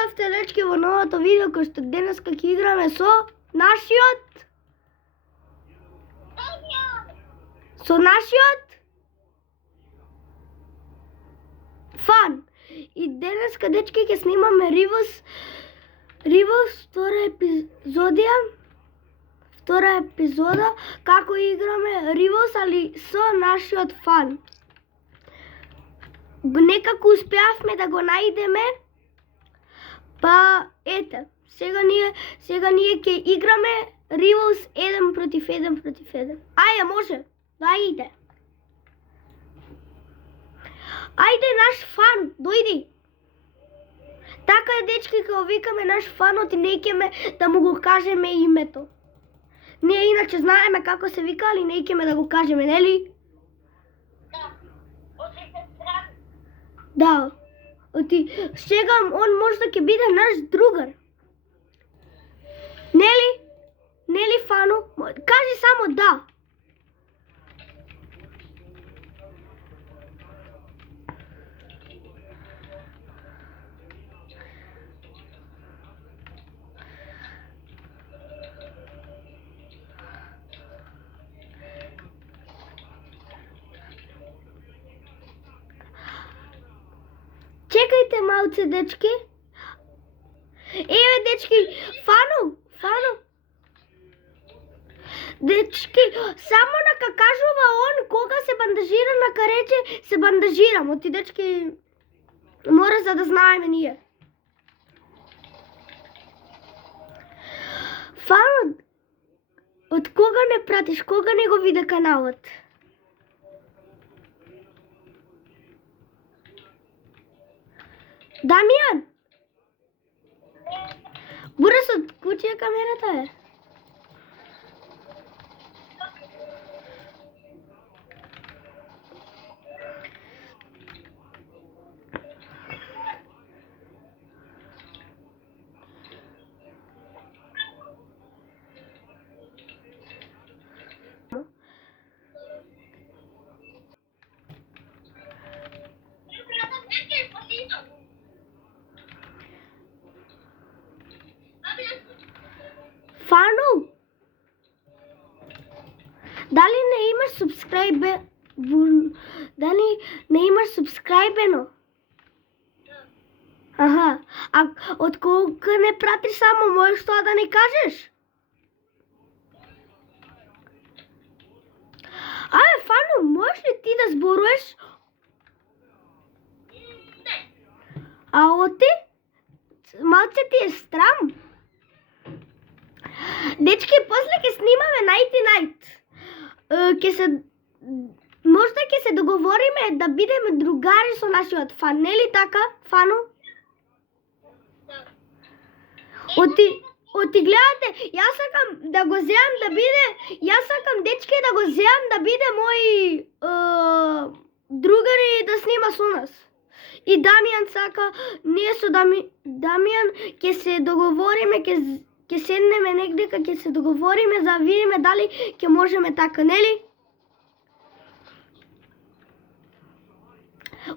Добројавте дечки во новото видео кој што денеска ќе играме со нашиот фан. И денеска дечки ќе снимаме Ривос втора епизода како играме Ривос, али со нашиот фан. Некако успеавме да го најдеме. Па ете, сега ние ќе играме Ривос 1 против 1 против 1. Ајде, може. Доаѓајте. Ајде, наш фан, дојди. Така е, дечки, кога викаме наш фанот и неќеме да му го кажеме името. Ние иначе знаеме како се вика, али неќеме да го кажеме, нели? Да. Сега он можда ќе биде наш другар. Нели? Нели, фану? Кажи само да. Чекајте малце, дечки. Еве, дечки, фану. Дечки, само нека кажува он кога се бандажира, нека рече се бандажирам. Оти, дечки, мора за да знаеме ние. Фану, од кога не пратиш, кога не го виде каналот? Дамијан! Бурас, од кучи е камерата, бе? Фану, дали не имаш субскрайбено? Аха, а од кога не пратиш само, можеш тоа да не кажеш? Абе, Фану, можеш ли ти да зборуваш? А оти? Малце ти е страм. Дечки, после ќе снимаме Night и Night. Можда ќе се договориме да бидеме другари со нашиот фан, нели така, Фану? Оти гледате, јас сакам да го земам да биде, дечки да го земам да биде мој другари да снима со нас. И Дамијан сака, ние со Дамијан ќе се договориме, ќе седнеме негдека, ќе се договориме за видиме дали ќе можеме така, нели?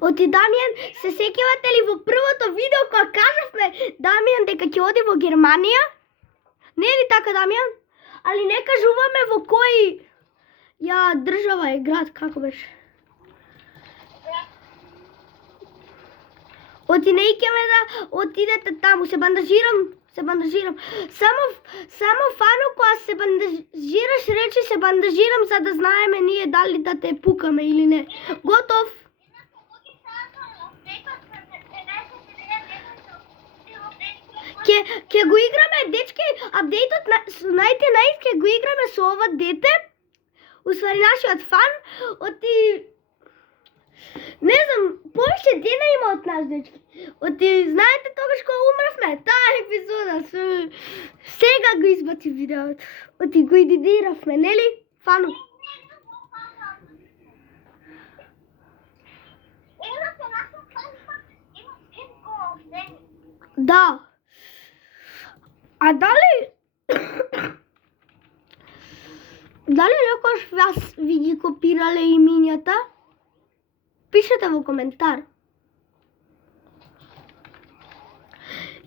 Оти Дамијан, се сеќавате ли во првото видео кога кажавме Дамијан дека ќе оди во Германија? Нели така, Дамијан? Али не кажуваме во кој држава е град, како беше? Оти не икеме да отидете таму, се бандажирам. Само Фану, кога се бандажираш, речи се бандажирам за да знаеме ние дали да те пукаме или не. Готов? Ке го играме, дечки, апдейтот со Night и Night ке го играме со ова дете. Усвари нашиот фан, оти... Не знам, повеќе дена има од нас, дечки. Оти, знаете тогаш кога умравме? Таа епизода, сега го избаци видеото. Оти го идидиравме, нели, Фану? Да. А дали некојаш вас ви ги копирале имињата? Пишете во коментар.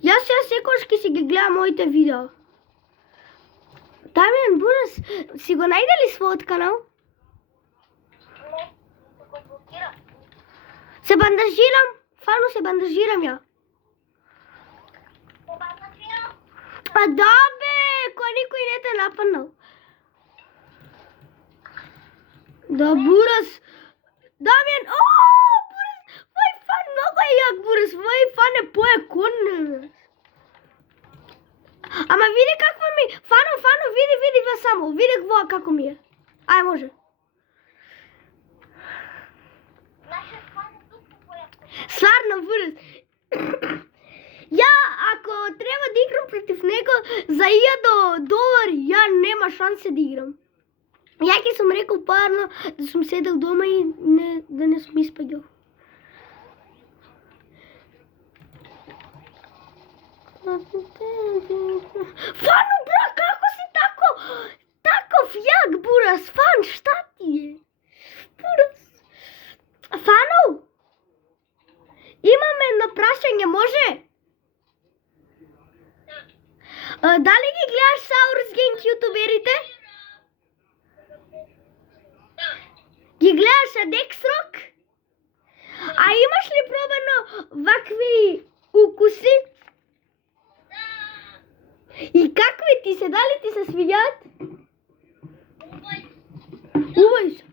Ја секогаш ќе си ги гледам моите видео. Дамјан Бурас, си го најдели својот канал? Не, го блокирам. Се бандажирам, Фано се бандажирам ја. Се бандажирам. Па да бе, кој никој не те нападнал. Да, Бурас. Дамјан, Бурас, мој фан многу е јак, Бурас, мој фан е поекон. Ама види какво ми, Фано, види ва само, види во како ми е. Ај, може. Нашиот фан е тук поекон. Стварно, Бурас. Ја, ако треба да играм против него за $1000, ја нема шансе да играм. Ја ќе сум рекол парно да сум седел дома и да не сум испаѓал. Фано, бра, како си таков јак, Бурас? Фан, шта ти е? Бурас. Фано? Имам едно прашање, може? Дали ги гледаш Saurus Gang јутуберите? Ги гледаш Дексрок? А имаш ли пробано вакви укуси? И какви ти се? Дали ти се свиѓаат? Убај се.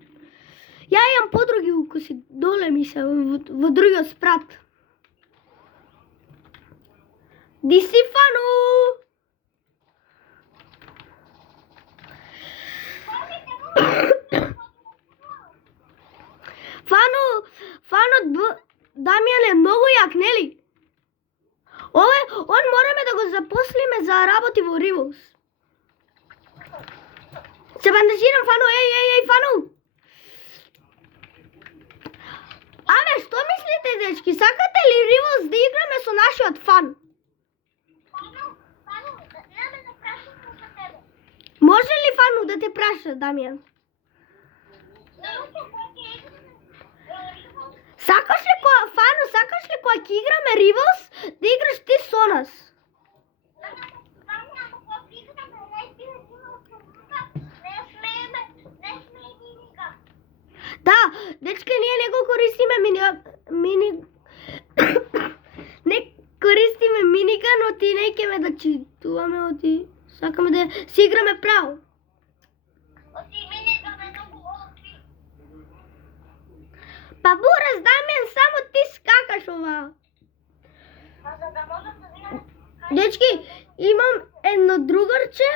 Ја имам подруги укуси, доле ми се, во другиот спрат. Ди си, Фано? Фанот Дамјан е многу јак, нели? Он мораме да го запослиме за работи во Rivals. Се бандажирам, Фано, еј, Фано! Абе, што мислите, дечки? Сакате ли Rivals да играме со нашиот фан? Фано, нема да прашам за тебе. Може ли Фану да те праша, Дамјан? Сакаш ли кога ќе играме Rivals да играш ти со нас? Да, дечка, ние не го користиме не користиме миника, но ти не ќеме да читуваме, оти сакаме да си играме право. Па Бурас, Дамјан, само ти скакаш ова. Дечки, имам едно другарче,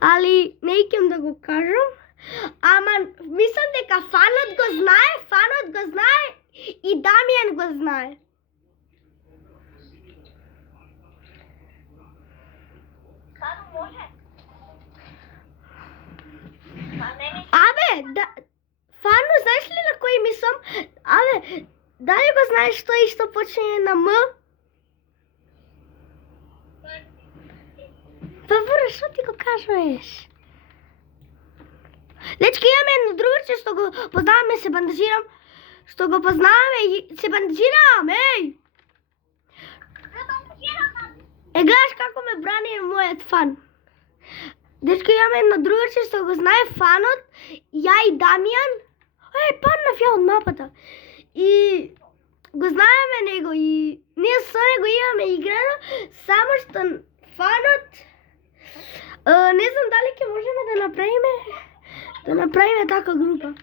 али не икем да го кажам, ама мислам дека фанот го знае и Дамјан го знае. Абе, Фано, знаеш ли на кој мислам? Абе, дали го знаеш што исто почине на М? Па Бурас, што ти го кажеш? Дечки, имаме едно другарче што го познаваме, се бандажирам. Што го познаваме и се бандажирам, еј! Гледаш како ме брани мојот фан. Дечки, имаме едно другарче што го знае фанот, ја и Дамјан. Паднав ја од мапата. И го знаеме него и ние со него имаме играно, само што фанот не знам дали ќе можеме да направиме така група.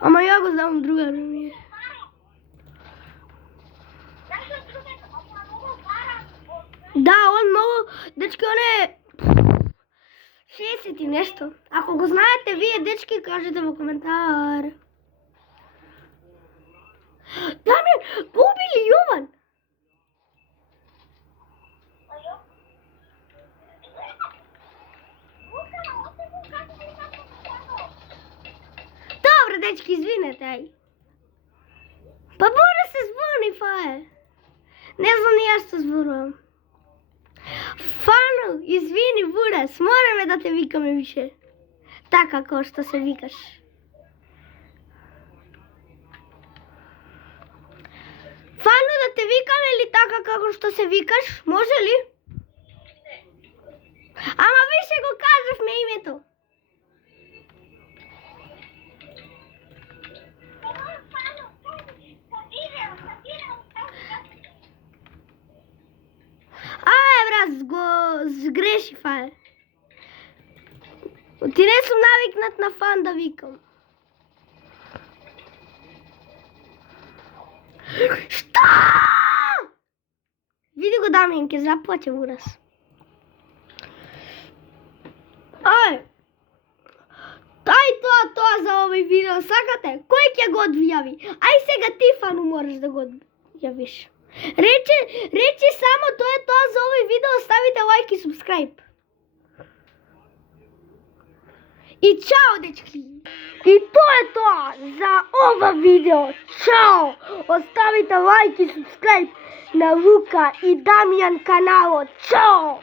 Ама ја го знам другар ми е. Да, он многу, дечки, он е 60 и нешто. Ако го знаете вие, дечки, кажете во коментар. Дамјан, го убили Јован. Добре, дечки, извинете, ај. Па Бурас се збуни, фае. Не знам ни ја што зборувам. Фано, извини, Бурас, мораме да те викаме више. Така како што се викаш. Фано, да те викаме или така како након што се викаш, може ли? Ама више го кажавме името. Брат, го сгреши файл. Ти не сум навикнат на фан да викам. Што? Види го Дамјан, ке заплаче ураз. Ај тоа за овој видео сакате? Кој ќе го одјави? Ај сега ти фану мораш да го јавиш. Речи само тоа за овој видео, ставите лайк и субскрайб. И чао, дечки! И тоа е тоа за ова видео. Чао! Оставите лайк и субскрайб на Лука и Дамјан каналот. Чао!